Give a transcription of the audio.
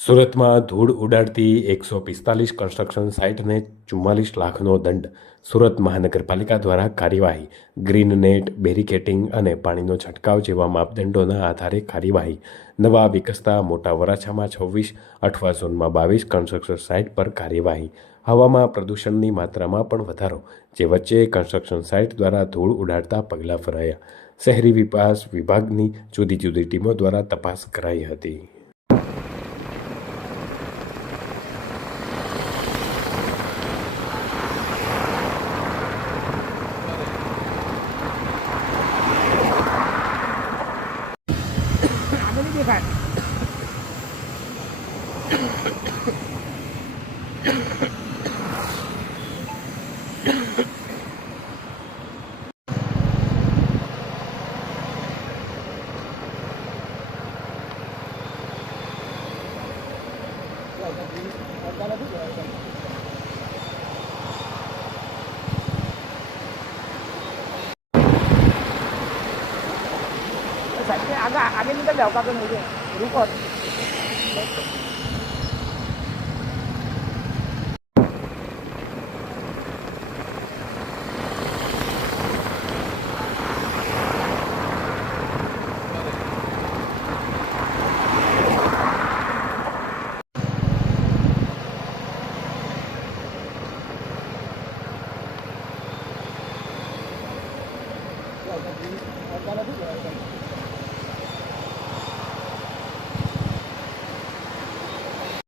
સુરતમાં ધૂળ ઉડાડતી 145 કન્સ્ટ્રક્શન સાઇટને 44 લાખનો દંડ. સુરત મહાનગરપાલિકા દ્વારા કાર્યવાહી. ગ્રીન નેટ, બેરિકેટિંગ અને પાણીનો છંટકાવ જેવા માપદંડોના આધારે કાર્યવાહી. નવા વિકસતા મોટા વરાછામાં 26, અઠવા ઝોનમાં 22 કન્સ્ટ્રક્શન સાઇટ પર કાર્યવાહી. હવામાં પ્રદૂષણની માત્રામાં પણ વધારો, જે વચ્ચે કન્સ્ટ્રક્શન સાઇટ દ્વારા ધૂળ ઉડાડતા પગલાં ભરાયા. શહેરી વિકાસ વિભાગની જુદી જુદી ટીમો દ્વારા તપાસ કરાઈ હતી. Apa ni dia kan? agak agak ni tak jauh ni je. Rumput. Agak